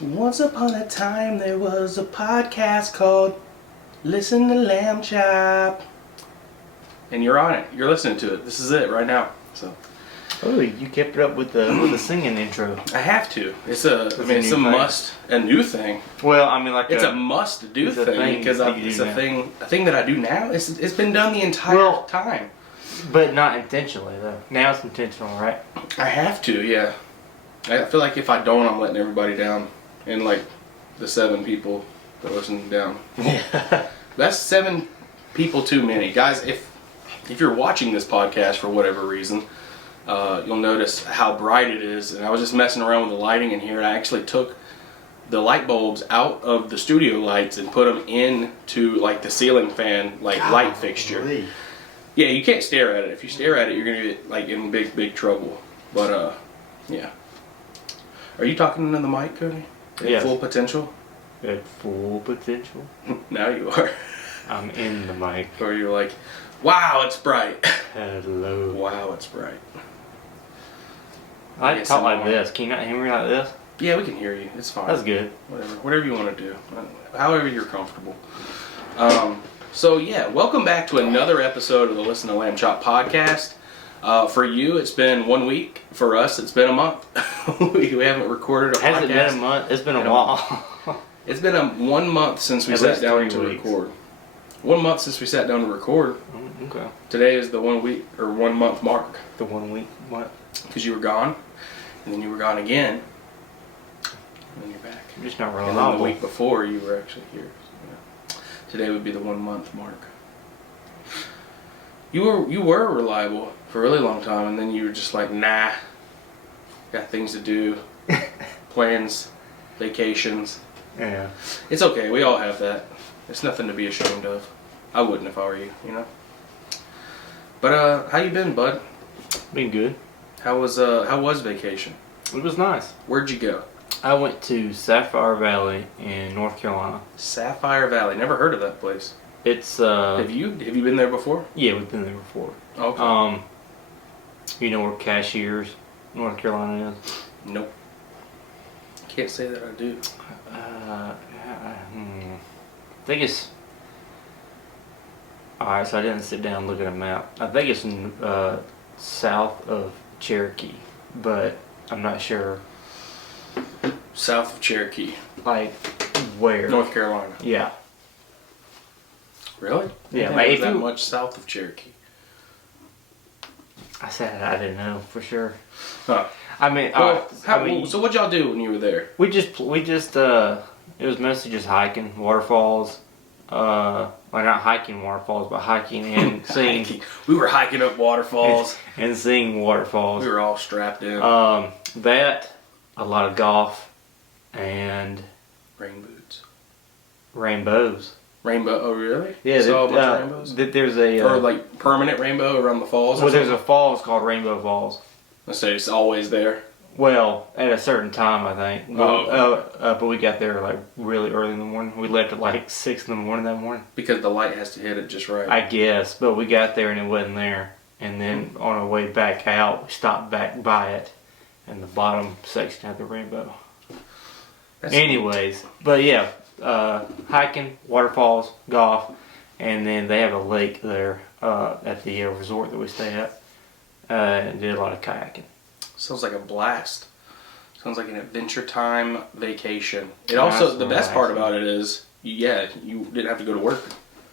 Once upon a time there was a podcast called Listen to Lamb Chop. And you're on it. You're listening to it. This is it right now. So Oh, you kept it up with the singing intro. I have to. It's a must, a new thing. Well, I mean, like it's a must do thing because it's a thing that I do now. It's been done the entire time. But not intentionally though. Now it's intentional, right? I have to, yeah. I feel like if I don't, I'm letting everybody down, and like the 7 people that listen down. Yeah. That's 7 people too many, guys. If you're watching this podcast for whatever reason, you'll notice how bright it is. And I was just messing around with the lighting in here, and I actually took the light bulbs out of the studio lights and put them into like the ceiling fan, light fixture. Really? Yeah, you can't stare at it. If you stare at it, you're gonna get like in big trouble. But yeah. Are you talking into the mic, Cody? Yes. Full potential? At full potential. Now you are. I'm in the mic. Or you're like, wow, it's bright. Hello. Wow, it's bright. I like to talk like this. Can you not hear me like this? Yeah, we can hear you. It's fine. That's good. Whatever you want to do. However you're comfortable. So yeah, welcome back to another episode of the Listen to Lamb Chop podcast. For you, it's been 1 week. For us, it's been a month. we haven't recorded a podcast. Has it been a month? It's been a while. It's been 1 month since we sat down to record. 1 month since we sat down to record. Okay. Today is the 1 week or 1 month mark. The 1 week? What? Because you were gone, and then you were gone again, and then you're back. I'm just not And then reliable. the week before, you were actually here. So, yeah. Today would be the 1 month mark. You were reliable for a really long time, and then you were just like, nah, got things to do, plans, vacations. Yeah. It's okay. We all have that. It's nothing to be ashamed of. I wouldn't if I were you, you know. But how you been, bud? Been good. How was vacation? It was nice. Where'd you go? I went to Sapphire Valley in North Carolina. Sapphire Valley. Never heard of that place. It's Have you been there before? Yeah, we've been there before. Okay. You know where Cashiers, North Carolina is? Nope. Can't say that I do. I think it's. Alright, so I didn't sit down and look at a map. I think it's south of Cherokee, but I'm not sure. South of Cherokee. Like where? North Carolina. Yeah. Really? Yeah. Like if that much south of Cherokee. I said I didn't know for sure. Huh. I mean, so what'd y'all do when you were there? We just it was mostly just hiking, waterfalls. Well, not hiking waterfalls, but hiking and seeing. We were hiking up waterfalls and seeing waterfalls. We were all strapped in. That, a lot of golf, and rain boots. Rainbows. Rainbow? Oh, really? Yeah. Saw a bunch of rainbows. There's a or like permanent rainbow around the falls. Well, there's a falls called Rainbow Falls. Let's say it's always there. Well, at a certain time, I think. But we got there like really early in the morning. We left at like 6 in the morning that morning. Because the light has to hit it just right. I guess, but we got there and it wasn't there. And then on our way back out, we stopped back by it, and the bottom section had the rainbow. Anyways, but yeah, hiking, waterfalls, golf, and then they have a lake there at the resort that we stayed at, and did a lot of kayaking. Sounds like a blast. Sounds like an adventure time vacation. It also, the best part about it is, you didn't have to go to work.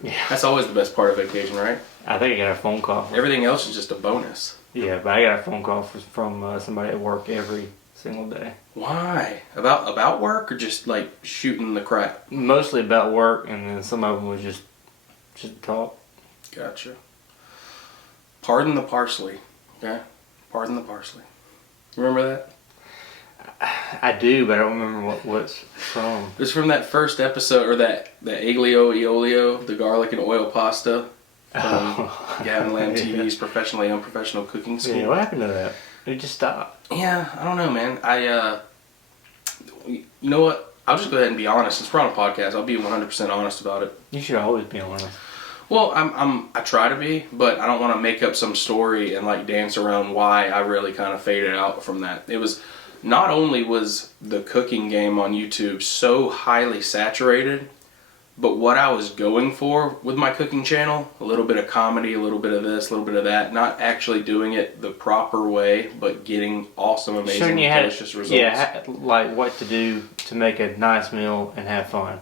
Yeah. That's always the best part of vacation, right? I think I got a phone call. Everything else is just a bonus. Yeah, but I got a phone call from somebody at work every single day. Why? About work or just like shooting the crap? Mostly about work, and then some of them was just talk. Gotcha. Pardon the parsley. Okay? Pardon the parsley. Remember that? I do, but I don't remember what's from. It's from that first episode, or that aglio e olio, the garlic and oil pasta from Gavin Lamb TV's Professionally Unprofessional Cooking School. Yeah, what happened to that? It just stopped. Yeah, I don't know, man. You know what? I'll just go ahead and be honest. Since we're on a podcast, I'll be 100% honest about it. You should always be honest. Well, I try to be, but I don't want to make up some story and like dance around why I really kind of faded out from that. It was not only was the cooking game on YouTube so highly saturated, but what I was going for with my cooking channel, a little bit of comedy, a little bit of this, a little bit of that, not actually doing it the proper way, but getting awesome, amazing, delicious results. Yeah, like what to do to make a nice meal and have fun.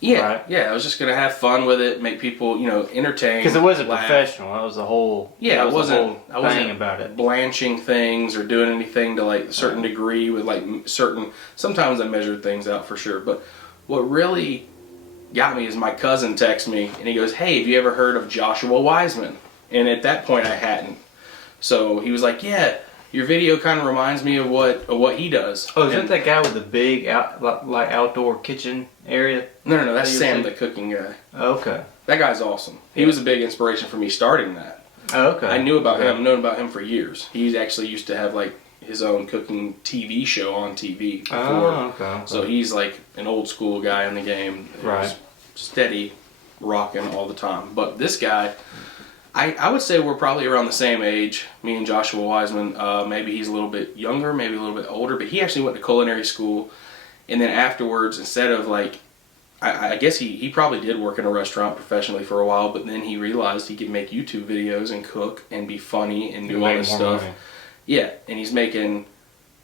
Yeah, right? Yeah, I was just gonna have fun with it, make people, entertain. Because it wasn't laugh. professional. That was the whole. Yeah, that it was the wasn't. whole I wasn't thing about it. blanching things or doing anything to like a certain degree with like certain. Sometimes I measured things out for sure, but what really got me is my cousin texted me and he goes, "Hey, have you ever heard of Joshua Wiseman?" And at that point, I hadn't. So he was like, "Yeah, your video kind of reminds me of what he does." Oh, isn't that guy with the big outdoor kitchen area? No, that's Sam, the cooking guy. Okay. That guy's awesome. He was a big inspiration for me starting that. Oh, okay. I knew about him. I've known about him for years. He actually used to have like his own cooking TV show on TV before. Oh, okay. So he's like an old school guy in the game. Right. Steady, rocking all the time. But this guy, I would say we're probably around the same age, me and Joshua Wiseman. Maybe he's a little bit younger, maybe a little bit older, but he actually went to culinary school. And then afterwards, instead of like, I guess he probably did work in a restaurant professionally for a while, but then he realized he could make YouTube videos and cook and be funny and do all this stuff. Money. Yeah, and he's making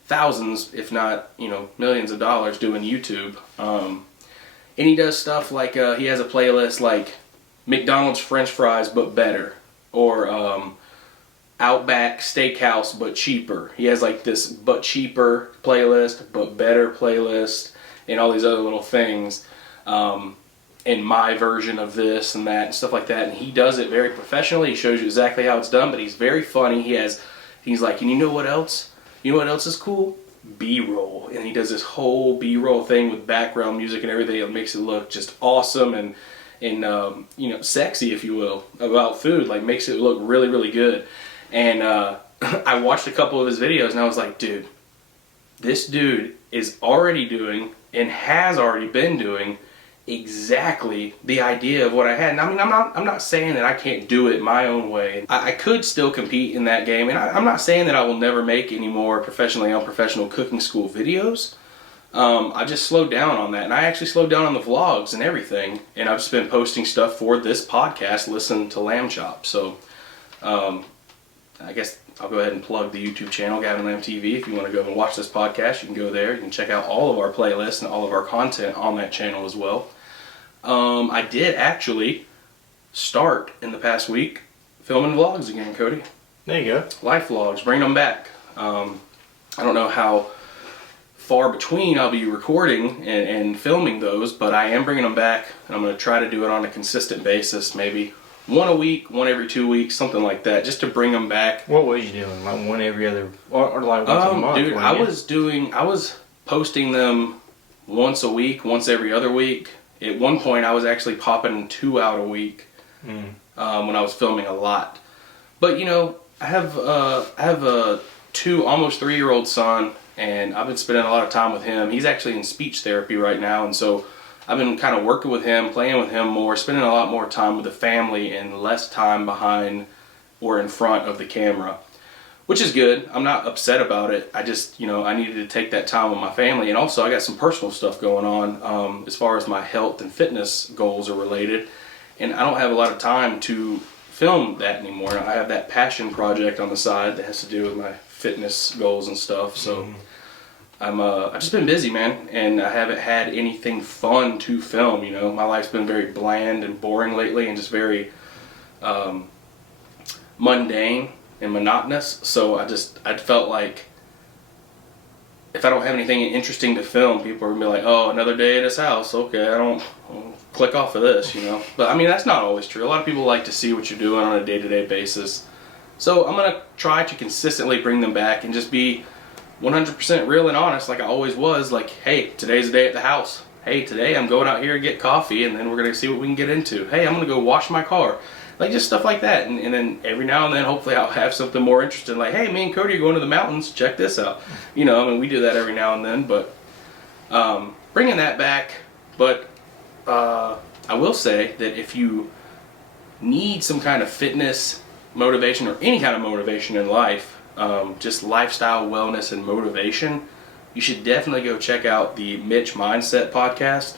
thousands, if not, millions of dollars doing YouTube. And he does stuff like, he has a playlist like McDonald's French fries but better, or Outback Steakhouse but cheaper. He has like this but cheaper playlist, but better playlist, and all these other little things. And my version of this and that and stuff like that. And he does it very professionally. He shows you exactly how it's done, but he's very funny. He's like, and you know what else? You know what else is cool? B-roll. And he does this whole B-roll thing with background music and everything. It makes it look just awesome and sexy, if you will, about food. Like, makes it look really, really good. And I watched a couple of his videos and I was like, dude, this dude is already doing and has already been doing exactly the idea of what I had. And I mean, I'm not saying that I can't do it my own way. I could still compete in that game, and I'm not saying that I will never make any more professionally unprofessional cooking school videos. I just slowed down on that, and I actually slowed down on the vlogs and everything, and I've just been posting stuff for this podcast, Listen to Lamb Chop. So I guess I'll go ahead and plug the YouTube channel, Gavin Lamb TV. If you want to go and watch this podcast, you can go there. You can check out all of our playlists and all of our content on that channel as well. I did actually start in the past week filming vlogs again, Cody. There you go. Life vlogs, bring them back. I don't know how far between I'll be recording and filming those, but I am bringing them back, and I'm going to try to do it on a consistent basis, maybe one a week, one every 2 weeks, something like that, just to bring them back. What was you doing? Like one every other, or like once a month? Dude, I was posting them once a week, once every other week. At one point, I was actually popping 2 out a week when I was filming a lot. But I have a 2, almost 3-year-old son, and I've been spending a lot of time with him. He's actually in speech therapy right now, and so I've been kind of working with him, playing with him more, spending a lot more time with the family and less time behind or in front of the camera, which is good. I'm not upset about it. I just, I needed to take that time with my family. And also I got some personal stuff going on as far as my health and fitness goals are related. And I don't have a lot of time to film that anymore. I have that passion project on the side that has to do with my fitness goals and stuff. So I've just been busy, man, and I haven't had anything fun to film. My life's been very bland and boring lately, and just very mundane and monotonous. So I felt like if I don't have anything interesting to film, people are gonna be like, "Oh, another day at his house. Okay, I'll click off of this," But I mean, that's not always true. A lot of people like to see what you're doing on a day-to-day basis. So I'm gonna try to consistently bring them back and just be 100% real and honest, like I always was. Like, hey, today's the day at the house. Hey, today I'm going out here to get coffee, and then we're gonna see what we can get into. Hey, I'm gonna go wash my car. Like, just stuff like that. And then every now and then, hopefully I'll have something more interesting. Like, hey, me and Cody are going to the mountains. Check this out. I mean, we do that every now and then. But bringing that back. But I will say that if you need some kind of fitness motivation or any kind of motivation in life, just lifestyle, wellness, and motivation, you should definitely go check out the Mitch Mindset podcast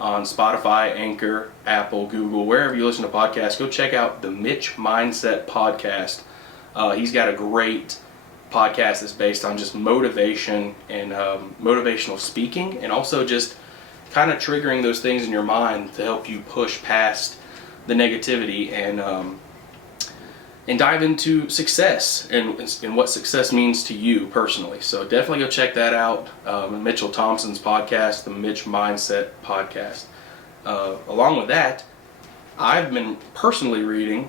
on Spotify, Anchor, Apple, Google, wherever you listen to podcasts. Go check out the Mitch Mindset podcast. He's got a great podcast that's based on just motivation and motivational speaking, and also just kind of triggering those things in your mind to help you push past the negativity and dive into success and what success means to you personally. So definitely go check that out. Mitchell Thompson's podcast, the Mitch Mindset podcast. Along with that, I've been personally reading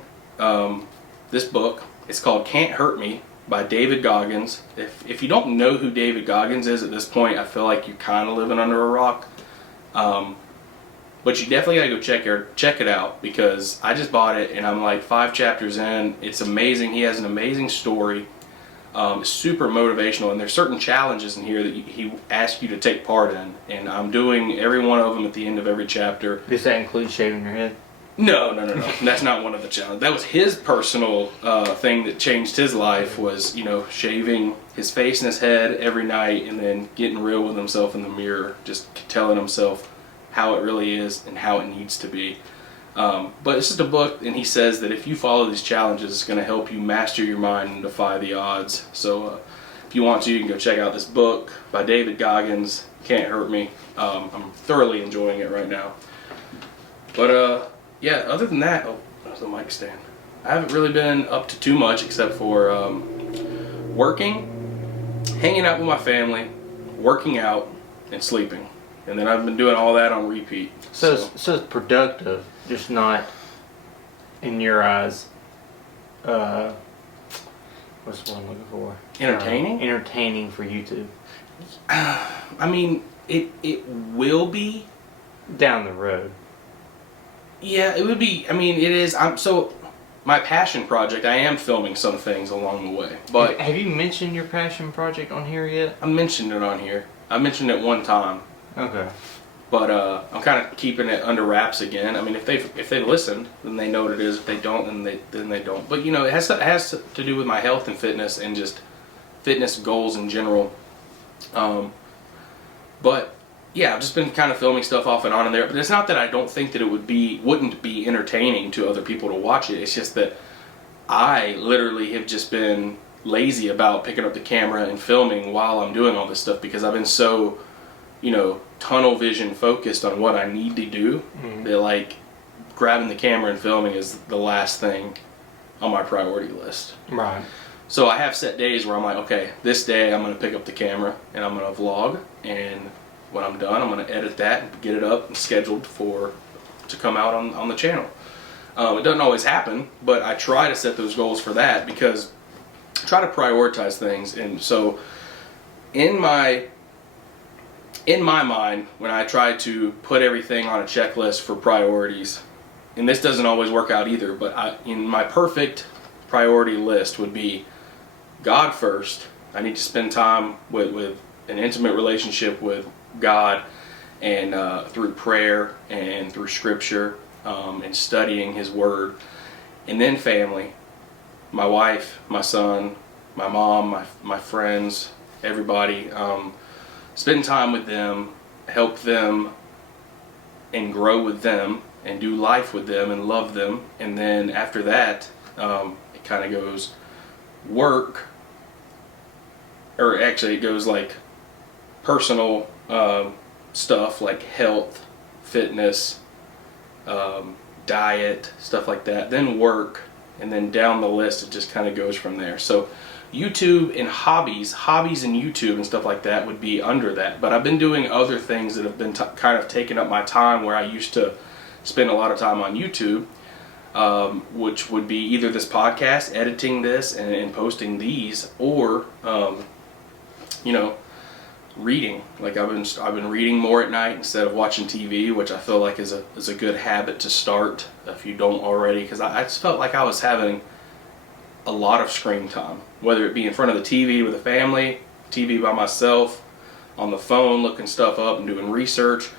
this book. It's called Can't Hurt Me by David Goggins. If you don't know who David Goggins is at this point, I feel like you're kind of living under a rock. But you definitely gotta go check it out, because I just bought it and I'm like 5 chapters in. It's amazing. He has an amazing story. It's super motivational, and there's certain challenges in here that he asks you to take part in, and I'm doing every one of them at the end of every chapter. Does that include shaving your head? No. That's not one of the challenges. That was his personal thing that changed his life, was, shaving his face and his head every night, and then getting real with himself in the mirror, just telling himself how it really is and how it needs to be. But it's just a book, and he says that if you follow these challenges, it's going to help you master your mind and defy the odds. So if you want to, you can go check out this book by David Goggins, Can't Hurt Me. I'm thoroughly enjoying it right now. But yeah, other than that, there's the mic stand. I haven't really been up to too much except for working, hanging out with my family, working out, and sleeping. And then I've been doing all that on repeat. So it's productive, just not, in your eyes, what's the one I'm looking for? Entertaining? Entertaining for YouTube. I mean, it will be. Down the road. Yeah, it would be. I mean, it is. So my passion project, I am filming some things along the way. But have you mentioned your passion project on here yet? I mentioned it on here. I mentioned it one time. Okay. But I'm kind of keeping it under wraps again. I mean, if they've listened, then they know what it is. If they don't, then they don't. But it has to do with my health and fitness, and just fitness goals in general. But yeah, I've just been kind of filming stuff off and on in there. But it's not that I don't think that it wouldn't be entertaining to other people to watch it. It's just that I literally have just been lazy about picking up the camera and filming while I'm doing all this stuff, because I've been so tunnel vision focused on what I need to do. Mm-hmm. That like grabbing the camera and filming is the last thing on my priority list. Right. So I have set days where I'm like, okay, this day I'm going to pick up the camera and I'm going to vlog, and when I'm done, I'm going to edit that and get it up and scheduled to come out on the channel. It doesn't always happen, but I try to set those goals for that, because I try to prioritize things. And so in my mind, when I try to put everything on a checklist for priorities, and this doesn't always work out either, but in my perfect priority list would be God first. I need to spend time with an intimate relationship with God, and through prayer and through scripture, and studying His Word, and then family, my wife, my son, my mom, my friends, everybody. Spend time with them, help them, and grow with them, and do life with them, and love them. And then after that, it kind of goes work, or actually it goes like personal stuff like health, fitness, diet, stuff like that. Then work, and then down the list it just kind of goes from there. So YouTube and hobbies and YouTube and stuff like that would be under that. But I've been doing other things that have been kind of taking up my time, where I used to spend a lot of time on YouTube, which would be either this podcast, editing this and posting these, or reading. Like I've been reading more at night instead of watching TV, which I feel like is a good habit to start if you don't already, because I just felt like I was having a lot of screen time, whether it be in front of the TV with the family, TV by myself, on the phone looking stuff up and doing research,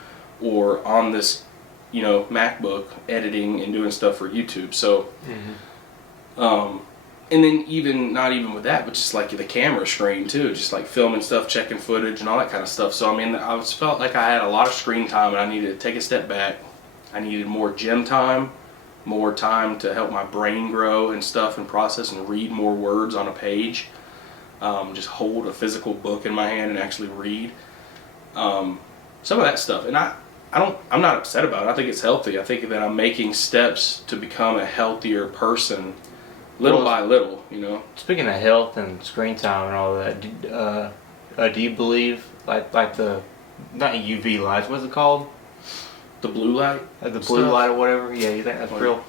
or on this MacBook editing and doing stuff for YouTube. So And then even, not even with that, but just like the camera screen too, just like filming stuff, checking footage and all that kind of stuff. So I mean, I just felt like I had a lot of screen time and I needed to take a step back. I needed more gym time, more time to help my brain grow and stuff and process and read more words on a page. Just hold a physical book in my hand and actually read. Some of that stuff. And I'm not upset about it. I think it's healthy. I think that I'm making steps to become a healthier person little by little, you know. Speaking of health and screen time and all that, do you believe like the not UV lights? What's it called? The blue light. The blue light or whatever. Yeah, you think that's real?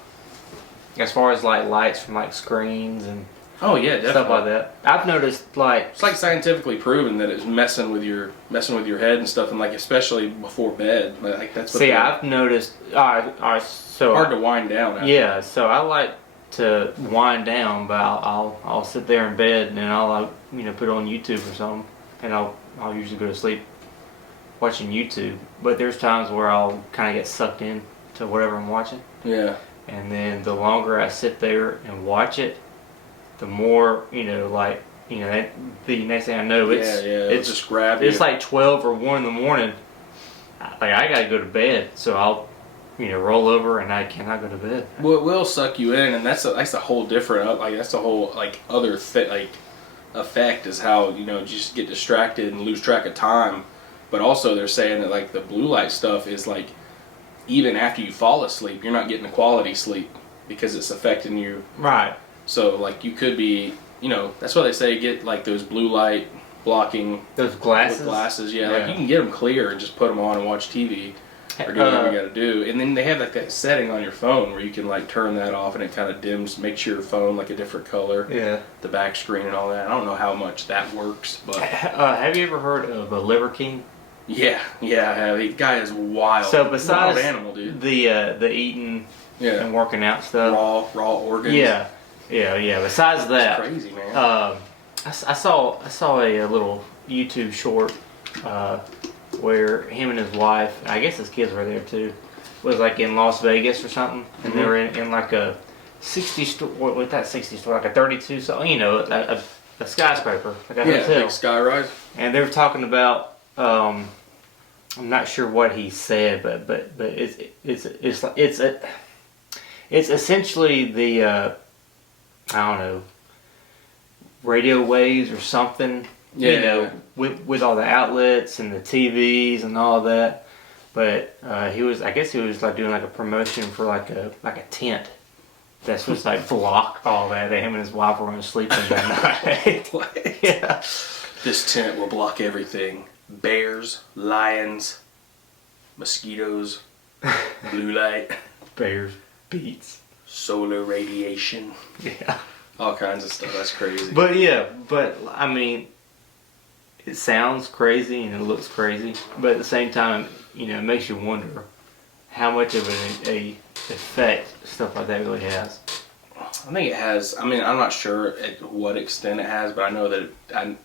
As far as like lights from like screens and oh yeah, definitely. Stuff like that. I've noticed like it's like scientifically proven that it's messing with your head and stuff, and like especially before bed. Like that's what. See, I've noticed. So hard to wind down. After. Yeah, so I like to wind down, but I'll sit there in bed and I'll put it on YouTube or something, and I'll usually go to sleep watching YouTube. But there's times where I'll kind of get sucked in to whatever I'm watching. Yeah. And then the longer I sit there and watch it, the more the next thing I know it's just grab you. It's like 12 or 1 in the morning. Like I gotta go to bed, so I'll roll over and I cannot go to bed. Well, it will suck you in, and that's a whole different that's a whole other effect is how you just get distracted and lose track of time. But also they're saying that like the blue light stuff is like even after you fall asleep, you're not getting a quality sleep because it's affecting you. Right. So like you could be that's why they say get like those blue light blocking those glasses. Yeah, like you can get them clear and just put them on and watch TV. Or do whatever you got to do, and then they have like that setting on your phone where you can like turn that off, and it kind of dims, makes your phone like a different color. Yeah. The back screen and all that. I don't know how much that works, but have you ever heard of a Liver King? Yeah, I have. The guy is wild. So besides wild animal, dude. The eating and working out stuff, raw organs. Yeah. Besides that, it's crazy, man. I saw a little YouTube short. Where him and his wife, I guess his kids were there too, was like in Las Vegas or something, and they were in like a 60 story, with that 60 story, like a 32, so a skyscraper, like a hotel, big sky rise. And they were talking about, I'm not sure what he said, but it's essentially the I don't know, radio waves or something. With all the outlets and the TVs and all that, but I guess he was like doing like a promotion for like a tent that's supposed to like block all that him and his wife were going to sleep in that night. Yeah. This tent will block everything: bears, lions, mosquitoes, blue light, bears, beets, solar radiation. Yeah. All kinds of stuff. That's crazy. But I mean, it sounds crazy and it looks crazy, but at the same time, it makes you wonder how much of a effect stuff like that really has. I think it has. I mean, I'm not sure at what extent it has, but I know that I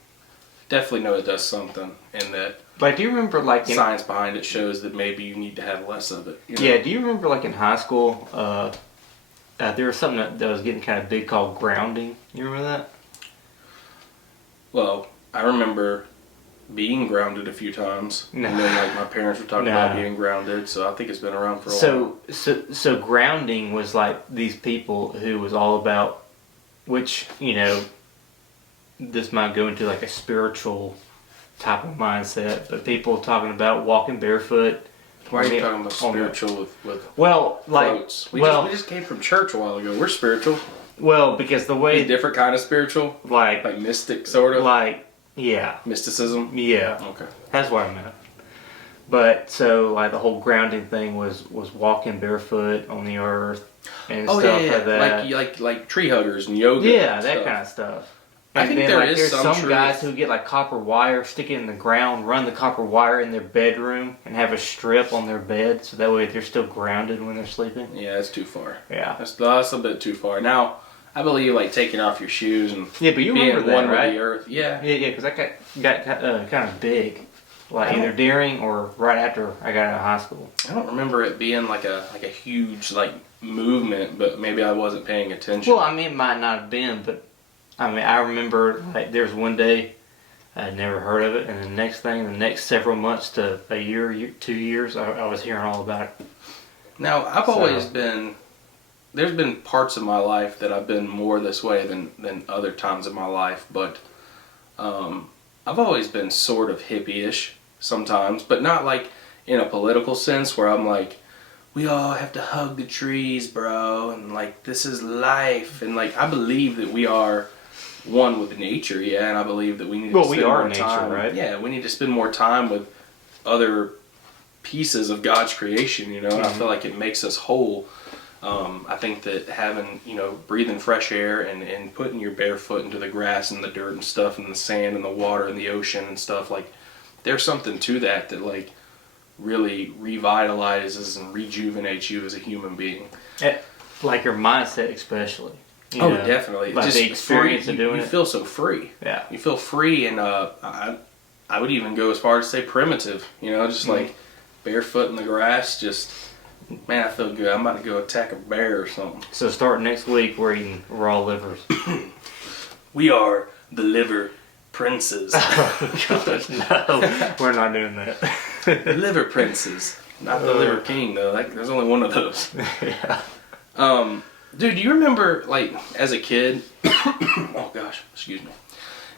definitely know it does something, and that. Like, do you remember science behind it shows that maybe you need to have less of it. Yeah. Do you remember like in high school, there was something that was getting kind of big called grounding? You remember that? Well, I remember being grounded a few times, and then like my parents were talking about being grounded, so I think it's been around for a while. So grounding was like these people who was all about, which this might go into like a spiritual type of mindset, but people talking about walking barefoot. Why are you talking about spiritual with quotes? We just came from church a while ago. We're spiritual. Well, because the way different kind of spiritual, like mystic sort of, mysticism. Yeah. Okay. That's what I meant. But so like the whole grounding thing was walking barefoot on the earth and stuff like that. Like tree huggers and yoga. Yeah, that kind of stuff. And I think there's some guys who get like copper wire, stick it in the ground, run the copper wire in their bedroom, and have a strip on their bed, so that way they're still grounded when they're sleeping. Yeah, that's too far. Yeah, that's a bit too far. Now, I believe like taking off your shoes and but you remember that, one right? with the earth. Yeah, because I got kind of big, like either during or right after I got out of high school. I don't remember it being like a huge like movement, but maybe I wasn't paying attention. Well, I mean, it might not have been, but I mean, I remember like there was one day I'd never heard of it, and the next several months to a year 2 years, I was hearing all about it. Now, I've always been, there's been parts of my life that I've been more this way than other times in my life, but I've always been sort of hippie-ish sometimes, but not like in a political sense where I'm like, we all have to hug the trees, bro, and like this is life, and like I believe that we are one with nature, yeah, and I believe that we need to spend more time, right? Yeah, we need to spend more time with other pieces of God's creation, you know, and I feel like it makes us whole. I think that having, you know, breathing fresh air and putting your bare foot into the grass and the dirt and stuff and the sand and the water and the ocean and stuff, like there's something to that like really revitalizes and rejuvenates you as a human being. Like your mindset especially. You know, know, definitely. like just the experience of doing it. You feel so free. Yeah. You feel free, and I would even go as far as to say primitive, you know, just like barefoot in the grass, just, man, I feel good. I'm about to go attack a bear or something. So starting next week, we're eating raw livers. We are the liver princes. Oh, God, no, we're not doing that. The liver princes, not the liver king, though. There's only one of those. Yeah. Dude, do you remember, like, as a kid, oh gosh, excuse me.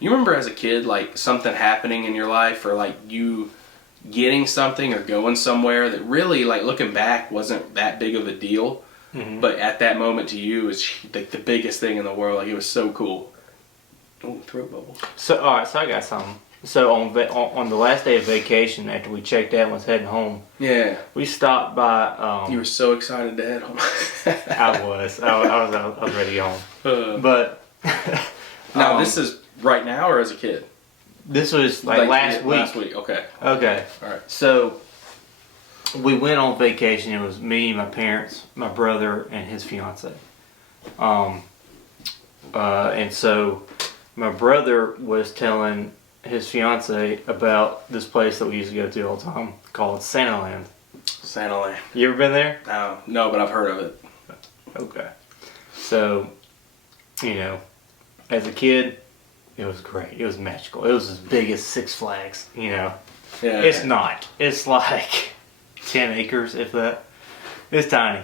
You remember as a kid, like, something happening in your life, or like you getting something or going somewhere that really, like, looking back wasn't that big of a deal, but at that moment to you was like the biggest thing in the world. Like, it was so cool. Oh, throat bubble. So, all right, so I got something. So on the last day of vacation, after we checked out and was heading home, yeah, we stopped by. You were so excited to head home. I was ready to go home. But now this is right now or as a kid? This was like last week. Last week, okay. Okay. All right. So we went on vacation. It was me, my parents, my brother, and his fiance. And so my brother was telling his fiance about this place that we used to go to all the time called Santaland. Santaland. You ever been there? No, but I've heard of it. Okay. So, you know, as a kid, it was great. It was magical. It was as big as Six Flags, you know. Yeah. It's not. It's like 10 acres, if that. It's tiny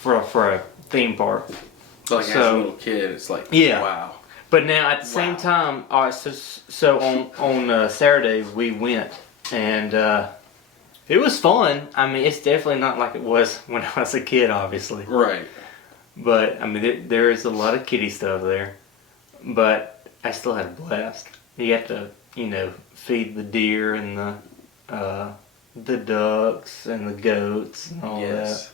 for a theme park. Like as a little kid, it's like, yeah. Wow. But now at the same time, all right. So on Saturday we went, and it was fun. I mean, it's definitely not like it was when I was a kid, obviously. Right. But I mean, there is a lot of kiddie stuff there. But I still had a blast. You have to, you know, feed the deer and the ducks and the goats and all that.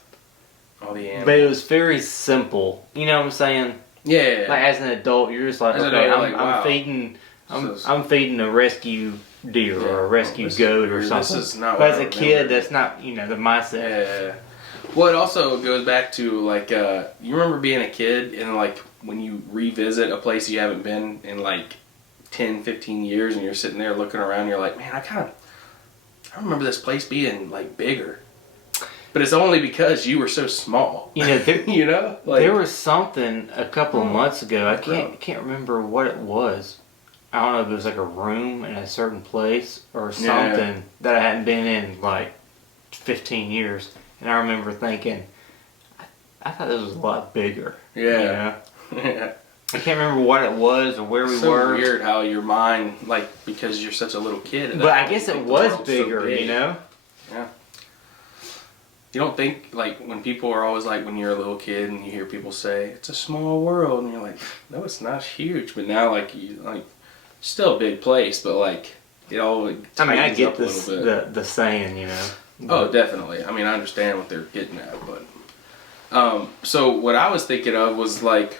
All the animals. But it was very simple. You know what I'm saying? Yeah. Like as an adult, you're just like, okay, I'm feeding a rescue deer or a rescue goat or something. This is not but as a kid, that's not, you know, the mindset. Yeah. Well, it also goes back to like you remember being a kid and like when you revisit a place you haven't been in like 10, 15 years and you're sitting there looking around, and you're like, man, I remember this place being like bigger. But it's only because you were so small. You know, you know? Like, there was something a couple of months ago. I can't remember what it was. I don't know if it was like a room in a certain place or something that I hadn't been in like 15 years. And I remember thinking, I thought this was a lot bigger. Yeah. You know? Yeah. I can't remember what it was or where we were. It's so weird how your mind, like, because you're such a little kid. But I guess it was bigger, so big. You know? Yeah. You don't think, like, when people are always like, when you're a little kid and you hear people say, it's a small world, and you're like, no, it's not huge. But now, like, still a big place, but, like, it all tightens I get up a little bit. the saying, you know. Oh, definitely. I mean, I understand what they're getting at, but... so what I was thinking of was, like,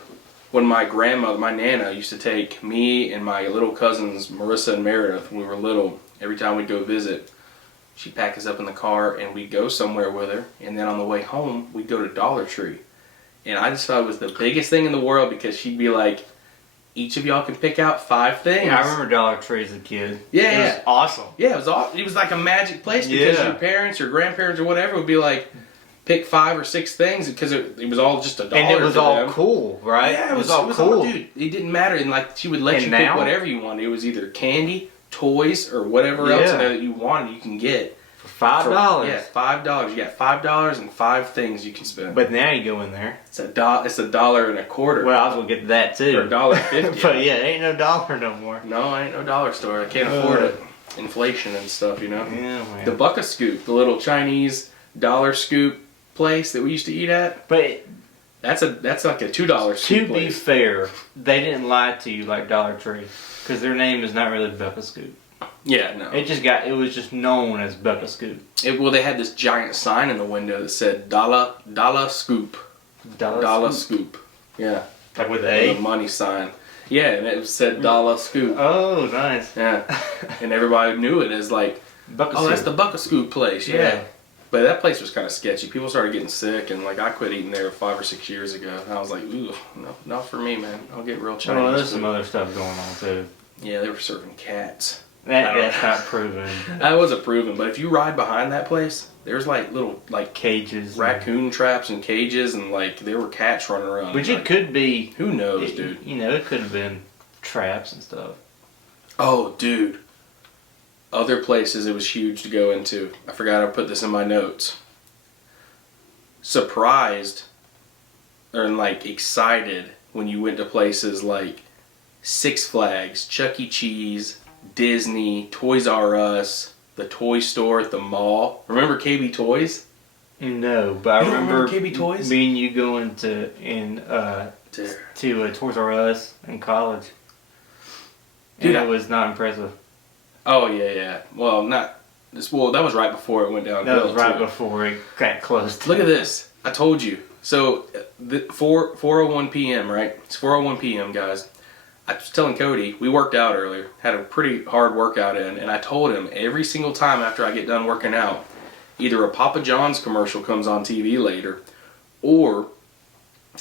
when my grandmother, my Nana, used to take me and my little cousins, Marissa and Meredith, when we were little, every time we'd go visit, she'd pack us up in the car and we'd go somewhere with her, and then on the way home, we'd go to Dollar Tree. And I just thought it was the biggest thing in the world because she'd be like, each of y'all can pick out 5 things. Yeah, I remember Dollar Tree as a kid. Yeah. It was awesome. Yeah, it was like a magic place because your parents or grandparents or whatever would be like, pick 5 or 6 things because it was all just $1. And it was to all them. cool, right? Yeah, it was all cool. Dude, it didn't matter. And like she would let And you now? pick whatever you wanted. It was either candy, toys, or whatever else that you wanted. You can get For $5. Yeah, $5. You got $5 and 5 things you can spend. But now you go in there. It's $1.25. Well, I was gonna get to that too. Or $1.50. But yeah, it ain't no dollar no more. No, ain't no dollar store. I can't afford it. Inflation and stuff, you know. Yeah, man. The Bucka Scoop, the little Chinese dollar scoop place that we used to eat at. But That's like a $2 scoop to be place. fair, they didn't lie to you like Dollar Tree, because their name is not really Bucka Scoop. Yeah, no. It was just known as Bucka Scoop. Well, they had this giant sign in the window that said dollar scoop. Dollar scoop. Yeah. Like with the The A? money sign. Yeah, and it said dollar scoop. Oh, nice. Yeah. And everybody knew it as like, Bucka oh, that's Scoop. the Bucka Scoop place. Yeah. But that place was kind of sketchy. People started getting sick, and like I quit eating there 5 or 6 years ago. And I was like, ooh, no, not for me, man. I'll get real Chinese. Well, there's some food. other stuff going on too. Yeah, they were serving cats. That's not proven. That wasn't proven, but if you ride behind that place, there's like little like Cages. raccoon traps and cages, and like there were cats running around. Which like, it could be. who knows, dude? You know, it could have been traps and stuff. Oh, dude. Other places it was huge to go into. I forgot I put this in my notes. Surprised or like excited when you went to places like Six Flags, Chuck E. Cheese, Disney, Toys R Us, the toy store at the mall. Remember KB Toys? No, but I You don't remember KB Toys? me and you going to Toys R Us in college. Dude, And it was not impressive. Oh yeah. Well, not this. Well, that was right before it went downhill. That was right too. before it got closed. Look at this. I told you. So, 4:01 p.m. Right? It's 4:01 p.m. guys. I was telling Cody we worked out earlier. Had a pretty hard workout in, and I told him every single time after I get done working out, either a Papa John's commercial comes on TV later, or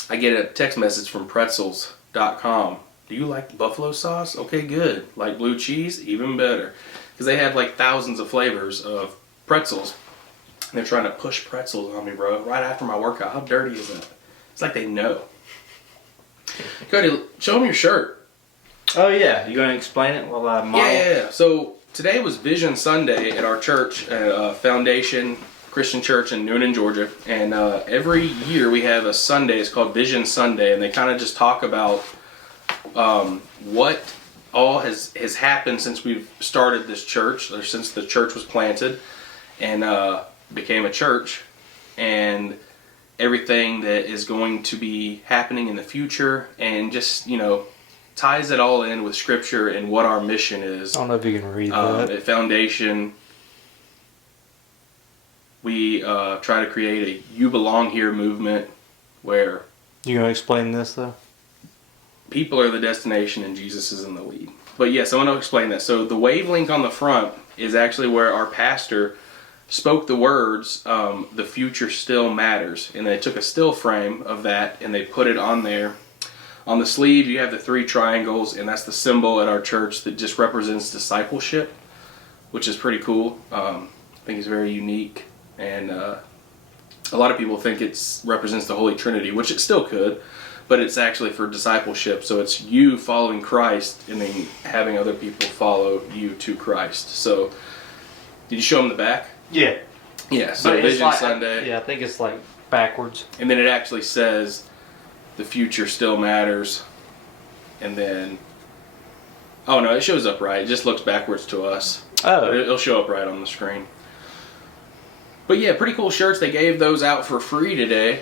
I get a text message from Pretzels.com. Do you like buffalo sauce? Okay, good. Like blue cheese? Even better. Because they have like thousands of flavors of pretzels. And they're trying to push pretzels on me, bro, right after my workout. How dirty is that? It's like they know. Cody, show them your shirt. Oh yeah, you gonna explain it while I model? Yeah. So today was Vision Sunday at our church, Foundation Christian Church in Newnan, Georgia. And every year we have a Sunday. It's called Vision Sunday. And they kind of just talk about what all has happened since we've started this church, or since the church was planted and became a church, and everything that is going to be happening in the future, and just, you know, ties it all in with scripture and what our mission is. I don't know if you can read that. At Foundation, we try to create a You Belong Here movement where You gonna explain this though? people are the destination and Jesus is in the lead. But yes, I want to explain that. So the wave link on the front is actually where our pastor spoke the words, the future still matters. And they took a still frame of that and they put it on there. On the sleeve you have the 3 triangles, and that's the symbol at our church that just represents discipleship, which is pretty cool. I think it's very unique. And a lot of people think it represents the Holy Trinity, which it still could. But it's actually for discipleship, so it's you following Christ and then having other people follow you to Christ. So, did you show them the back? Yeah. Yeah, so But it's Vision like, Sunday. Yeah, I think it's like backwards. And then it actually says, the future still matters. And then, oh no, it shows up right. It just looks backwards to us. Oh. But it'll show up right on the screen. But yeah, pretty cool shirts. They gave those out for free today.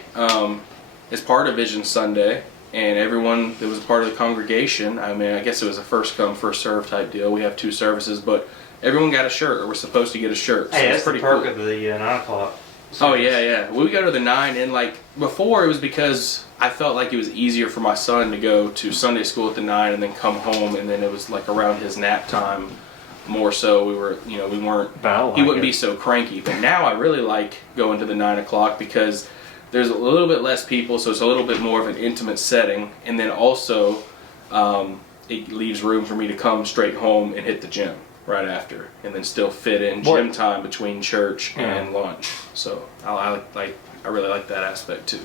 As part of Vision Sunday, and everyone that was a part of the congregation, I mean, I guess it was a first come, first serve type deal. We have 2 services, but everyone got a shirt, or we're supposed to get a shirt. So Hey, it's that's pretty the perk cool. of the 9 o'clock. Oh, yeah. We go to the 9, and like, before it was because I felt like it was easier for my son to go to Sunday school at the 9 and then come home, and then it was like around his nap time more so. We were, you know, we weren't, he wouldn't be so cranky. But now I really like going to the 9 o'clock because there's a little bit less people, so it's a little bit more of an intimate setting, and then also it leaves room for me to come straight home and hit the gym. right after, and then still fit in gym time between church and lunch. So I really like that aspect too.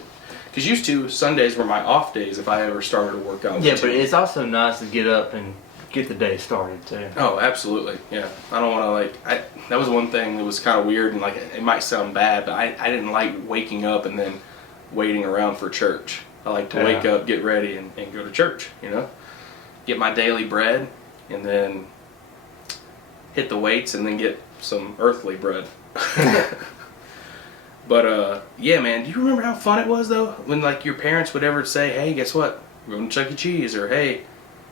Because used to, Sundays were my off days if I ever started to work out. Yeah, but it's also nice to get up and get the day started too. Oh, absolutely. Yeah. I don't want to that was one thing that was kind of weird, and it might sound bad, but I didn't like waking up and then waiting around for church. I like to wake up, get ready, and go to church, Get my daily bread, and then hit the weights, and then get some earthly bread. But, yeah, man, do you remember how fun it was, though? When, your parents would ever say, hey, guess what? We're going to Chuck E. Cheese, or, hey,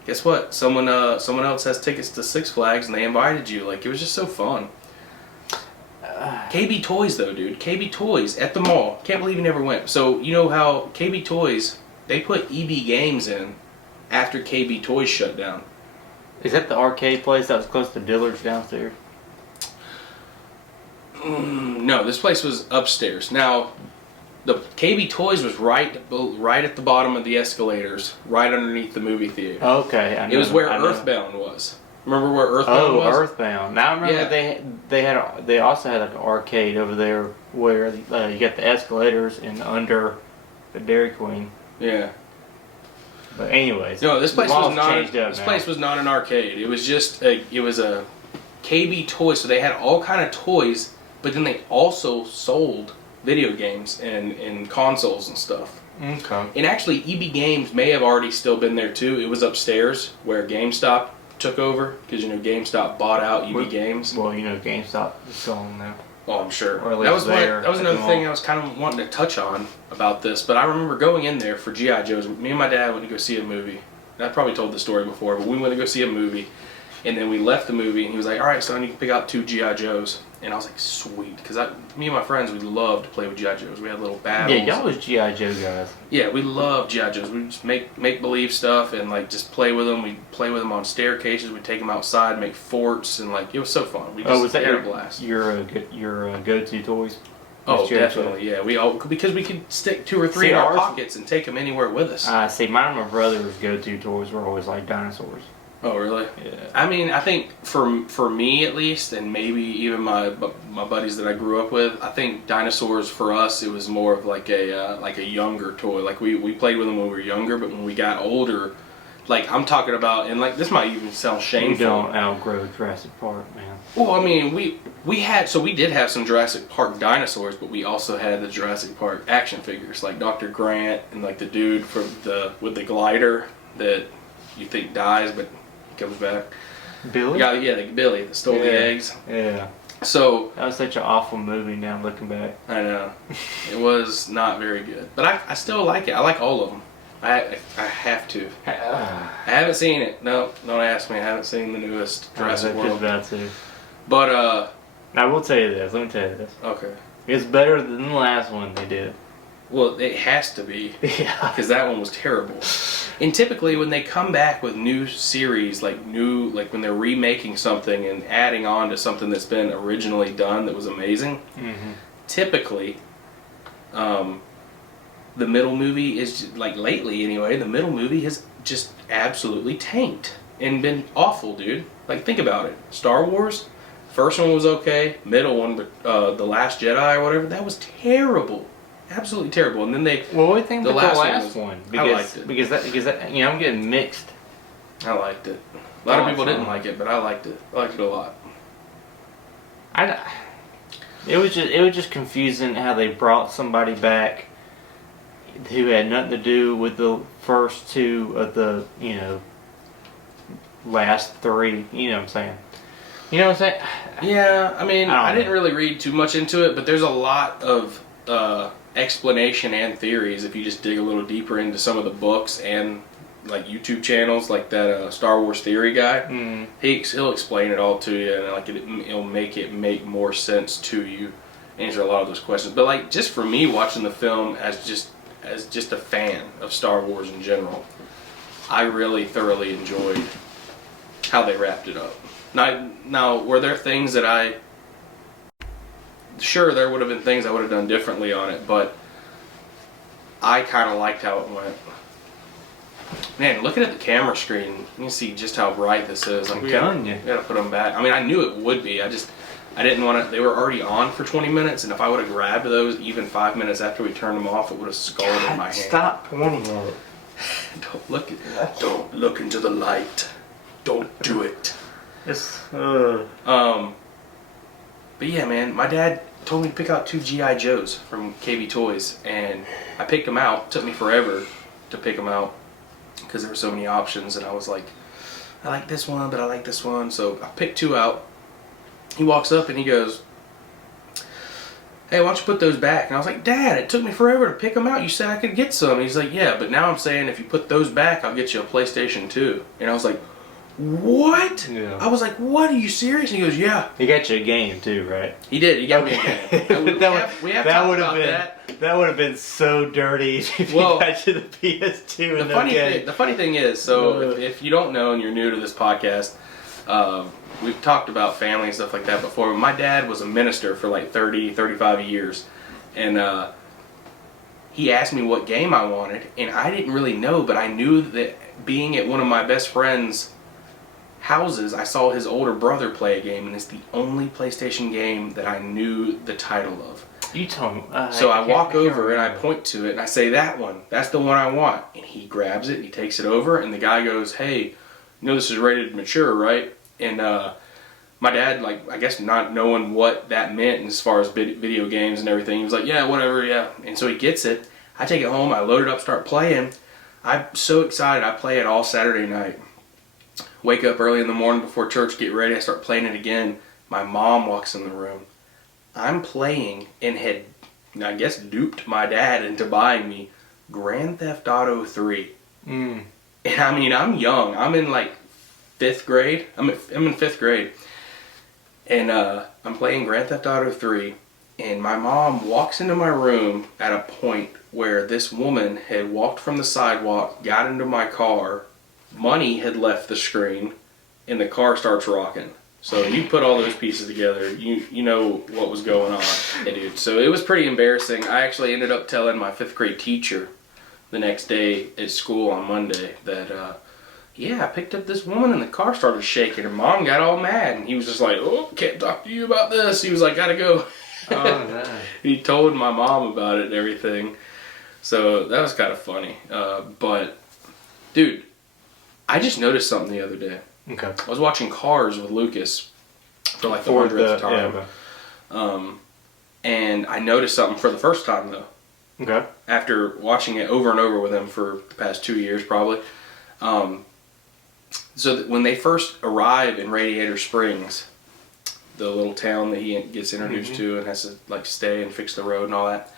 guess what? Someone else has tickets to Six Flags, and they invited you. It was just so fun. KB Toys, though, dude. KB Toys at the mall. Can't believe you never went. So, you know how KB Toys, they put EB Games in after KB Toys shut down. Is that the arcade place that was close to Dillard's downstairs? No, this place was upstairs. Now, the KB Toys was right at the bottom of the escalators, right underneath the movie theater. Okay, it was where Earthbound was. Remember where Earthbound was? Oh, Earthbound. Now I remember they also had an arcade over there where you got the escalators and under the Dairy Queen. Yeah. But anyways, no, this place was not. This place was not an arcade. It was just a KB Toys. So they had all kind of toys, but then they also sold video games and consoles and stuff. Okay. And actually, EB Games may have already still been there too. It was upstairs where GameStop took over, because GameStop bought out EB Games. Well, GameStop is gone now. Oh, I'm sure. Or at least that was another thing I was kind of wanting to touch on about this. But I remember going in there for G.I. Joe's. Me and my dad went to go see a movie. And I probably told the story before, but we went to go see a movie. And then we left the movie, and he was like, all right, son, you can pick out 2 G.I. Joes. And I was like, sweet. Because me and my friends, we loved to play with G.I. Joes. We had little battles. Yeah, y'all was G.I. Joe guys. Yeah, we loved G.I. Joes. We just make-believe stuff and, just play with them. We'd play with them on staircases. We'd take them outside, make forts, and, it was so fun. We just was that had a blast. Your go-to toys? Oh, definitely, yeah. Because we could stick 2 or 3 in our pockets and take them anywhere with us. See, mine and my brother's go-to toys were always dinosaurs. Oh, really? Yeah. I mean, I think for me at least, and maybe even my buddies that I grew up with, I think dinosaurs for us, it was more of a younger toy. We played with them when we were younger, but when we got older, I'm talking about, and this might even sound shameful. You don't outgrow Jurassic Park, man. Well, I mean, we did have some Jurassic Park dinosaurs, but we also had the Jurassic Park action figures, like Dr. Grant and the dude with the glider that you think dies, but comes back. Billy? Yeah, Billy that stole the eggs. Yeah. So that was such an awful movie now looking back. I know. It was not very good. But I still like it. I like all of them. I have to. I haven't seen it. No, don't ask me. I haven't seen the newest Jurassic World. About to. But I will tell you this. Let me tell you this. Okay. It's better than the last one they did. Well, it has to be. Yeah. Because that one was terrible. And typically when they come back with new series, when they're remaking something and adding on to something that's been originally done that was amazing, typically the middle movie is, lately anyway, the middle movie has just absolutely tanked and been awful, dude. Think about it. Star Wars, first one was okay, middle one, The Last Jedi or whatever, that was terrible. Absolutely terrible. And then what do you think about the last one? I liked it. Because that I'm getting mixed. I liked it. A lot of people didn't like it, but I liked it. I liked it a lot. It was just confusing how they brought somebody back who had nothing to do with the first 2 of the last 3. You know what I'm saying? You know what I'm saying? Yeah, I mean, I didn't really read too much into it, but there's a lot of explanation and theories if you just dig a little deeper into some of the books and YouTube channels like that Star Wars theory guy. He'll explain it all to you, and it'll make more sense to you, answer a lot of those questions. But just for me watching the film as just a fan of Star Wars in general, I really thoroughly enjoyed how they wrapped it up. Now were there things that sure, there would have been things I would have done differently on it, but I kind of liked how it went. Man, looking at the camera screen, you can see just how bright this is. I'm telling you. Gotta put them back. I mean, I knew it would be. I didn't want to. They were already on for 20 minutes, and if I would have grabbed those even 5 minutes after we turned them off, it would have scalded my hand. Stop pointing at it. Don't look into the light. Don't do it. It's But yeah, man, my dad told me to pick out 2 GI Joes from KB Toys, and I picked them out. It took me forever to pick them out because there were so many options, and I was like, I like this one, but I like this one. So I picked 2 out. He walks up and he goes, hey, why don't you put those back? And I was like, Dad, it took me forever to pick them out. You said I could get some. And he's like, yeah, but now I'm saying if you put those back, I'll get you a PlayStation 2. And I was like, what? Yeah. I was like, what? Are you serious? And he goes, yeah. He got you a game too, right? He did. He got me a game. That would have been so dirty if he got you the PS2 and the funny thing is, so if you don't know and you're new to this podcast, we've talked about family and stuff like that before. My dad was a minister for like 30, 35 years. And he asked me what game I wanted. And I didn't really know, but I knew that being at one of my best friends' houses, I saw his older brother play a game. And it's the only PlayStation game that I knew the title of. You told me. So I walk over and I point to it and I say, that one. That's the one I want. And he grabs it and he takes it over. And the guy goes, hey, you know this is rated mature, right? And my dad, like, I guess not knowing what that meant as far as video games and everything, he was like, yeah, whatever, yeah. And so he gets it. I take it home. I load it up, start playing. I'm so excited. I play it all Saturday night. Wake up early in the morning before church, get ready. I start playing it again. My mom walks in the room. I'm playing and had, I guess, duped my dad into buying me Grand Theft Auto 3. And I mean, I'm young. I'm in like 5th grade. I'm in 5th grade. And I'm playing Grand Theft Auto 3. And my mom walks into my room at a point where this woman had walked from the sidewalk, got into my car, money had left the screen, and the car starts rocking. So you put all those pieces together, you know what was going on. Yeah, dude. So it was pretty embarrassing. I actually ended up telling my 5th grade teacher the next day at school on Monday that, yeah, I picked up this woman and the car started shaking and Mom got all mad. And he was just like, oh, can't talk to you about this. He was like, gotta go. Oh, no. He told my mom about it and everything. So that was kind of funny. But, dude, I just noticed something the other day. Okay. I was watching Cars with Lucas for like the 100th time. Yeah, and I noticed something for the first time, though. okay. After watching it over and over with him for the past 2 years, probably. So that when they first arrive in Radiator Springs, the little town that he gets introduced to and has to like stay and fix the road and all that,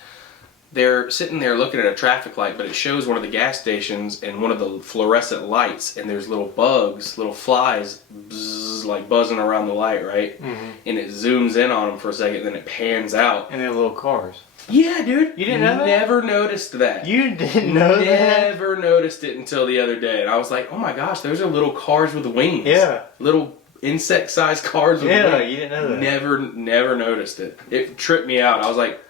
they're sitting there looking at a traffic light, but it shows one of the gas stations and one of the fluorescent lights, and there's little bugs, little flies, bzzz, like buzzing around the light, right? And it zooms in on them for a second, then it pans out. And they're little cars. Yeah, dude. You didn't know that? Never noticed that. You didn't know that? Never noticed it until the other day. And I was like, oh my gosh, those are little cars with wings. Yeah. Little insect-sized cars with wings. Yeah, you didn't know that. Never noticed it. It tripped me out. I was like,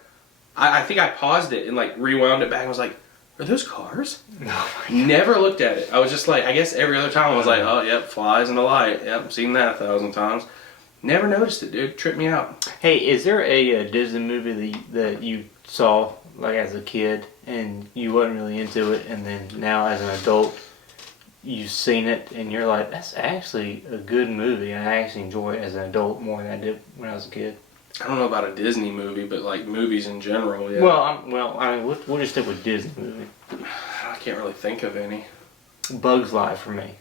I think I paused it and like rewound it back. I was like, are those cars? No. Never looked at it. I was just like, I guess every other time I was like, oh, yep, flies in the light. Yep, seen that 1,000 times. Never noticed it, dude. Tripped me out. Hey, is there a Disney movie that you saw like as a kid and you wasn't really into it, and then now as an adult you've seen it and you're like, that's actually a good movie and I actually enjoy it as an adult more than I did when I was a kid? I don't know about a Disney movie, but like movies in general, yeah. Well, I mean, we'll just stick with Disney movie. I can't really think of any. Bugs Life for me.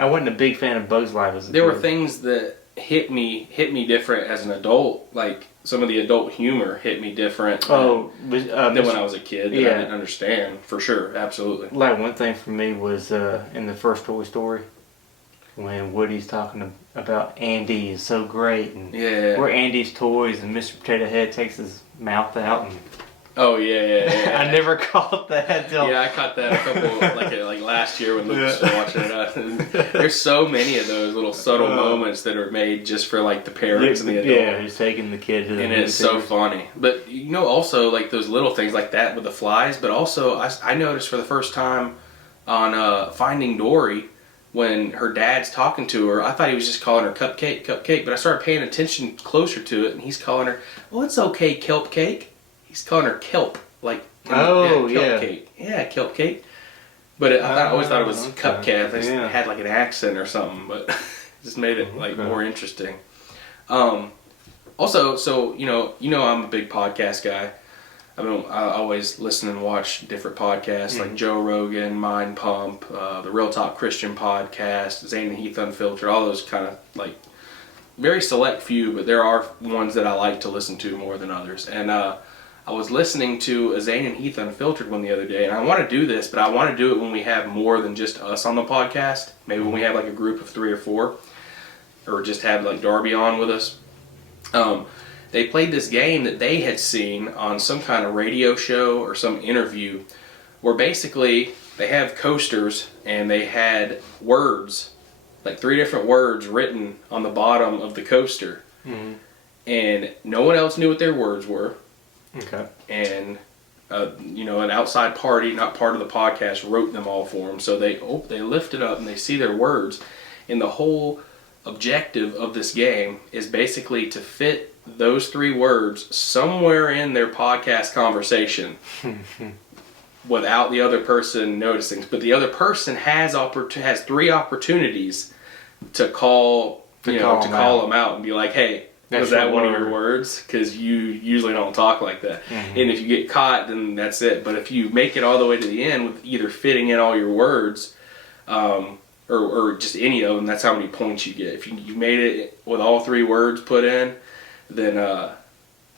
I wasn't a big fan of Bugs Life as a kid. There were things that hit me different as an adult. Like some of the adult humor hit me different than when I was a kid that I didn't understand. For sure, absolutely. Like one thing for me was in the first Toy Story when Woody's talking about Andy is so great and we're Andy's toys, and Mr. Potato Head takes his mouth out and oh yeah. I never caught that till I caught that a couple like last year when Lucas was watching it. There's so many of those little subtle moments that are made just for like the parents and the adult. Yeah, he's taking the kid to the and it's so funny. But you know, also like those little things like that with the flies. But also I noticed for the first time on Finding Dory when her dad's talking to her. I thought he was just calling her cupcake, cupcake, but I started paying attention closer to it, and he's calling her, well, it's okay, kelp cake. He's calling her kelp, like, kelp cake. Yeah, kelp cake. But I always thought it was cupcake. I think it had like an accent or something, but just made it like more interesting. Also, so you know, I'm a big podcast guy. I always listen and watch different podcasts like Joe Rogan, Mind Pump, the Real Talk Christian podcast, Zane and Heath Unfiltered, all those kind of like very select few, but there are ones that I like to listen to more than others. And I was listening to a Zane and Heath Unfiltered one the other day, and I want to do this, but I want to do it when we have more than just us on the podcast. Maybe when we have like a group of 3 or 4, or just have like Darby on with us. They played this game that they had seen on some kind of radio show or some interview where basically they have coasters and they had words, like 3 different words written on the bottom of the coaster. Mm-hmm. And no one else knew what their words were. Okay. And, an outside party, not part of the podcast, wrote them all for them. So they lift it up and they see their words. And the whole objective of this game is basically to fit those 3 words somewhere in their podcast conversation without the other person noticing. But the other person has 3 opportunities to call them out and be like, hey, was that one of your words? Because you usually don't talk like that. Mm-hmm. And if you get caught, then that's it. But if you make it all the way to the end with either fitting in all your words, or just any of them, that's how many points you get. If you made it with all 3 words put in, then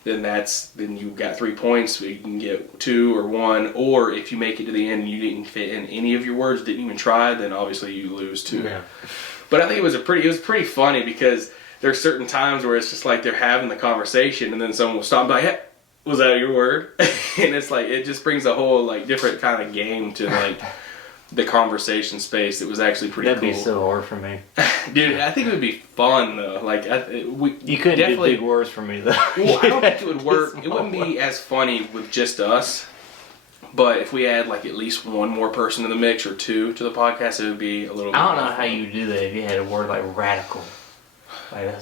you got 3 points. So you can get 2 or 1. Or if you make it to the end and you didn't fit in any of your words, didn't even try, then obviously you lose too. Yeah. But I think it was pretty funny because there's certain times where it's just like they're having the conversation and then someone will stop and be like, hey, was that your word? And it's like it just brings a whole like different kind of game to like the conversation space. It was actually pretty cool. That'd be so hard for me. Dude, I think it would be fun though. Like you couldn't do big words for me though. Well, I don't think it would work. It wouldn't be as funny with just us. But if we had like at least 1 more person in the mix or 2 to the podcast, it would be a little bit I don't know how you do that if you had a word like radical.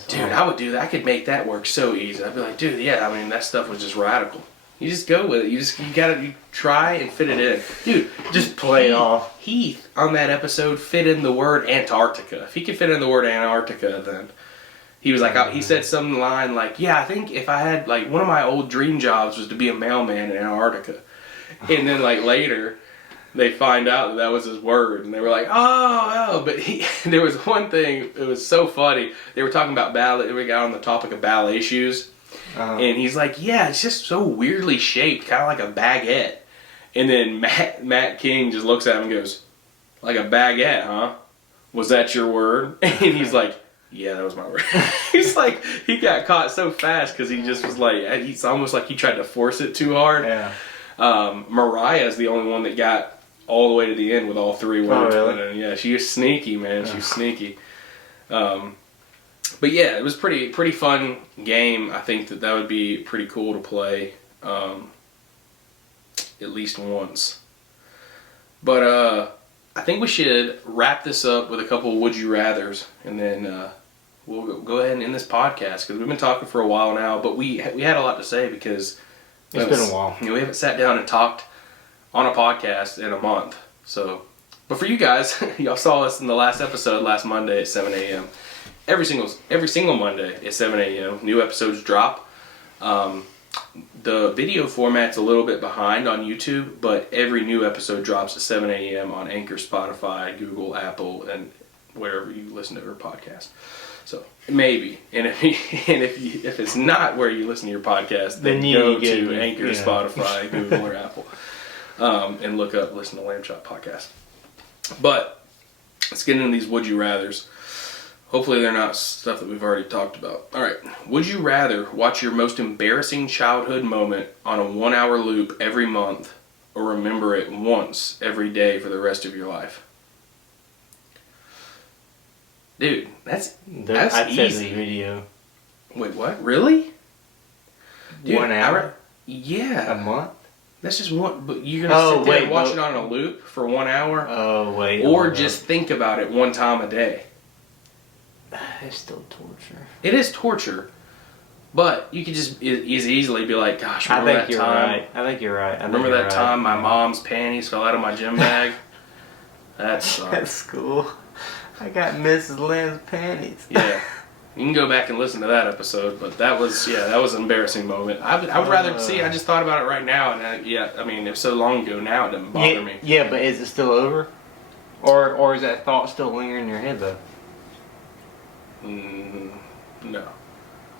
Dude, I would do that. I could make that work so easy. I'd be like, dude, yeah, I mean, that stuff was just radical. You just go with it. You try and fit it in. Dude, just play it off. Heath, on that episode, fit in the word Antarctica. If he could fit in the word Antarctica, then he was like, he said some line like, yeah, I think if I had, like, one of my old dream jobs was to be a mailman in Antarctica. And then, like, later, they find out that was his word, and they were like, oh, but there was one thing, it was so funny, they were talking about ballet, we got on the topic of ballet shoes, and he's like, yeah, it's just so weirdly shaped, kind of like a baguette, and then Matt King just looks at him and goes, like a baguette, huh? Was that your word? And he's like, yeah, that was my word. He's like, he got caught so fast, because he just was like, it's almost like he tried to force it too hard. Yeah. Mariah's the only one that got all the way to the end with all 3 words. Oh, really? Yeah, she was sneaky, man. She was sneaky. But yeah, it was pretty fun game. I think that would be pretty cool to play at least once. But I think we should wrap this up with a couple of Would You Rathers, and then we'll go ahead and end this podcast, because we've been talking for a while now, but we had a lot to say because it's been a while. We haven't sat down and talked on a podcast in a month. So, but for you guys, y'all saw us in the last episode last Monday at 7 a.m. Every single Monday at 7 a.m. new episodes drop. The video format's a little bit behind on YouTube, but every new episode drops at 7 a.m. on Anchor, Spotify, Google, Apple, and wherever you listen to our podcast. So maybe, and if it's not where you listen to your podcast, then go to Anchor, Spotify, Google, or Apple, and look up Listen to Lamb Chop Podcast. But let's get into these Would You Rathers. Hopefully they're not stuff that we've already talked about. All right, would you rather watch your most embarrassing childhood moment on a 1-hour loop every month, or remember it once every day for the rest of your life? Dude, that's easy. The video. Wait, what? Really? Dude, 1 hour? Yeah. A month? That's just one, but you're gonna sit there and watch it on a loop for 1 hour. Oh wait. Or just think about it one time a day. It's still torture. It is torture, but you could just as easily be like, "Gosh, remember that time? I think you're right. Remember that time my mom's panties fell out of my gym bag? That sucked." At school, I got Mrs. Lynn's panties. Yeah. You can go back and listen to that episode, but that was an embarrassing moment. I would rather see. I just thought about it right now, and I mean, it was so long ago now, it doesn't bother me. Yeah, but is it still over, or is that thought still lingering in your head though? No,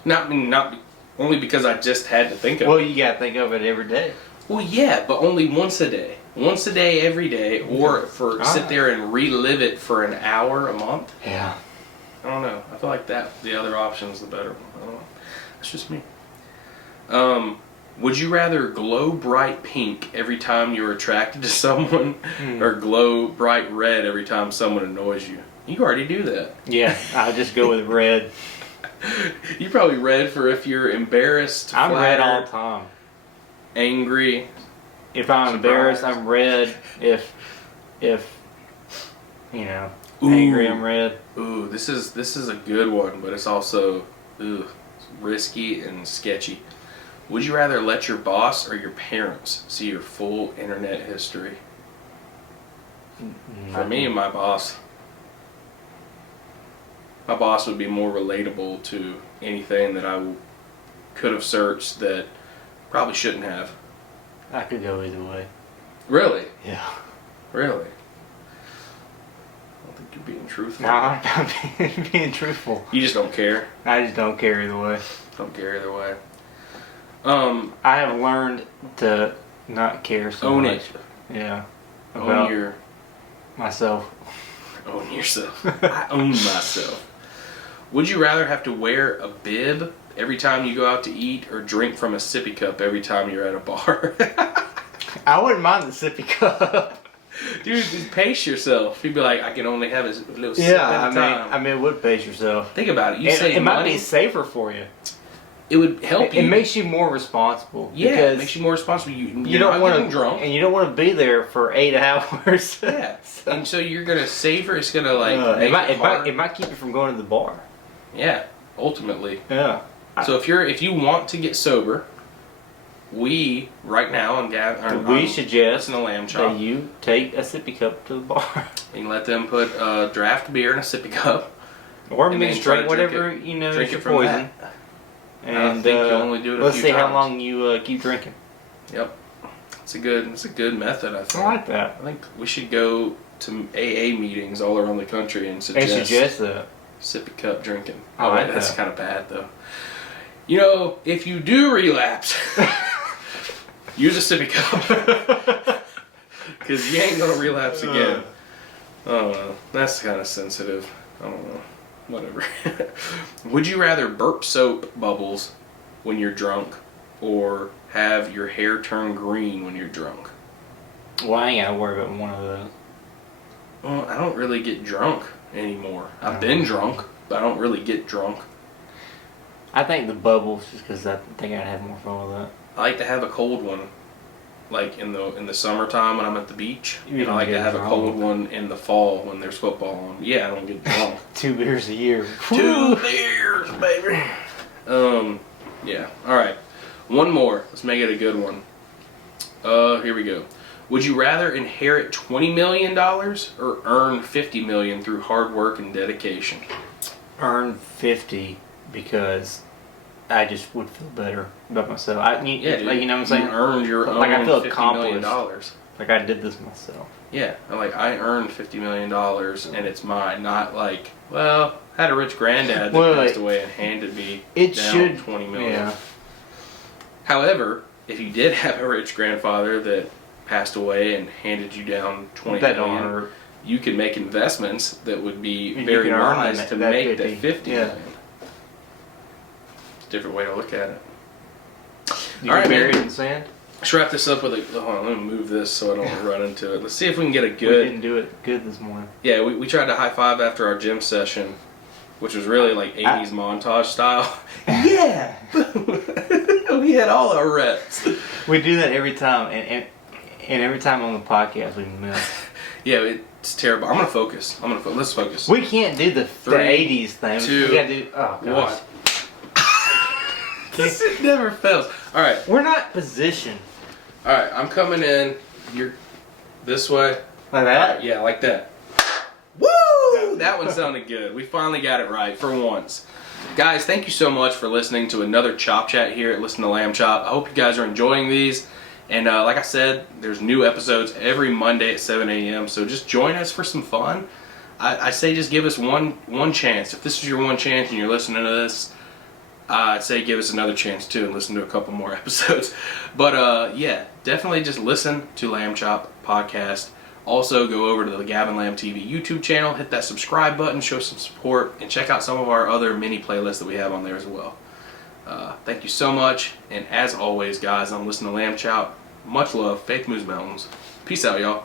not only because I just had to think of it. Well, you gotta think of it every day. Well, yeah, but only once a day. Once a day, every day, or sit there and relive it for an hour a month. Yeah. I don't know. I feel like the other option is the better one. I don't know. That's just me. Would you rather glow bright pink every time you're attracted to someone, or glow bright red every time someone annoys you? You already do that. Yeah, I'll just go with red. You probably red for if you're embarrassed. I'm red flattered, all the time. Angry. If I'm embarrassed, I'm red. If you know, angry, I'm red. Ooh, this is a good one, but it's also it's risky and sketchy. Would you rather let your boss or your parents see your full internet history? For me, my boss. My boss would be more relatable to anything that I could have searched that probably shouldn't have. I could go either way. Really? Yeah. Really? I don't think you're being truthful. No, I'm not being truthful. You just don't care. I just don't care either way. Don't care either way. I have learned to not care so own much. it. Yeah. Own myself. Own yourself. I own myself. Would you rather have to wear a bib every time you go out to eat, or drink from a sippy cup every time you're at a bar? I wouldn't mind the sippy cup. Dude, just pace yourself. You'd be like, I can only have a little sip at a time. I mean, it would pace yourself. Think about it. You save it might money. be safer for you. It would help you. It makes you more responsible. Yeah, it makes you more responsible. You don't want to drunk, and you don't want to be there for 8 hours. Yeah, and so you're gonna savor. It's gonna like it might keep you from going to the bar. Yeah, ultimately. Yeah. So if you want to get sober, we right now we suggest a lamb chop. that you take a sippy cup to the bar. You can let them put draft beer in a sippy cup, or mix drink whatever you know is your poison. That. And I think you'll only do it a let's few see times. how long you keep drinking. Yep, it's a good method. I think. I like that. I think we should go to AA meetings all around the country and suggest that sippy cup drinking. I like That's that. kind of bad though. You know, if you do relapse, use a sippy cup because you ain't gonna relapse again. I don't know. That's kind of sensitive. I don't know. Whatever. Would you rather burp soap bubbles when you're drunk, or have your hair turn green when you're drunk? Well, I ain't gotta worry about one of those. Well, I don't really get drunk anymore. I've been drunk, but I don't really get drunk. I think the bubbles, just because I think I'd have more fun with that. I like to have a cold one, like in the summertime when I'm at the beach. You And I like to have drunk. a cold one in the fall when there's football on. Yeah, I don't get drunk. 2 beers a year. 2 beers, baby. Yeah. All right. One more. Let's make it a good one. Here we go. Would you rather inherit $20 million or earn $50 million through hard work and dedication? Earn 50 because I just would feel better about myself. Dude, like, you know what I'm saying? You earned your own like I feel $50 million. accomplished. Like I did this myself. Yeah, like I earned $50 million and it's mine. Not like, well, I had a rich granddad that passed away and handed me down $20 million. Yeah. However, if you did have a rich grandfather that passed away and handed you down $20 that million, don't hurt. you could make investments that would be You very can earn wise that to make 50. that 50 Yeah. million. Different way to look at it. You All right, buried man. in sand? Let's wrap this up with a. Hold on, let me move this so I don't run into it. Let's see if we can get a We good. didn't do it good this morning. Yeah, we tried to high five after our gym session, which was really like 80s montage style. Yeah! We had all our reps. We do that every time, and every time on the podcast we miss. Yeah, it's terrible. I'm gonna focus. Let's focus. We can't do the 80s thing. 2, we gotta do. Oh gosh. 1. It never fails. All right. We're not positioned. All right. I'm coming in. You're this way. Like that? All right, yeah, like that. Woo! That one sounded good. We finally got it right for once. Guys, thank you so much for listening to another Chop Chat here at Listen to Lamb Chop. I hope you guys are enjoying these. And like I said, there's new episodes every Monday at 7 a.m. So just join us for some fun. I say just give us one chance. If this is your one chance and you're listening to this, I'd say give us another chance too and listen to a couple more episodes. But yeah, definitely just listen to Lamb Chop Podcast. Also, go over to the Gavin Lamb TV YouTube channel, hit that subscribe button, show some support, and check out some of our other mini playlists that we have on there as well. Thank you so much, and as always, guys, I'm listening to Lamb Chop. Much love, faith moves mountains. Peace out, y'all.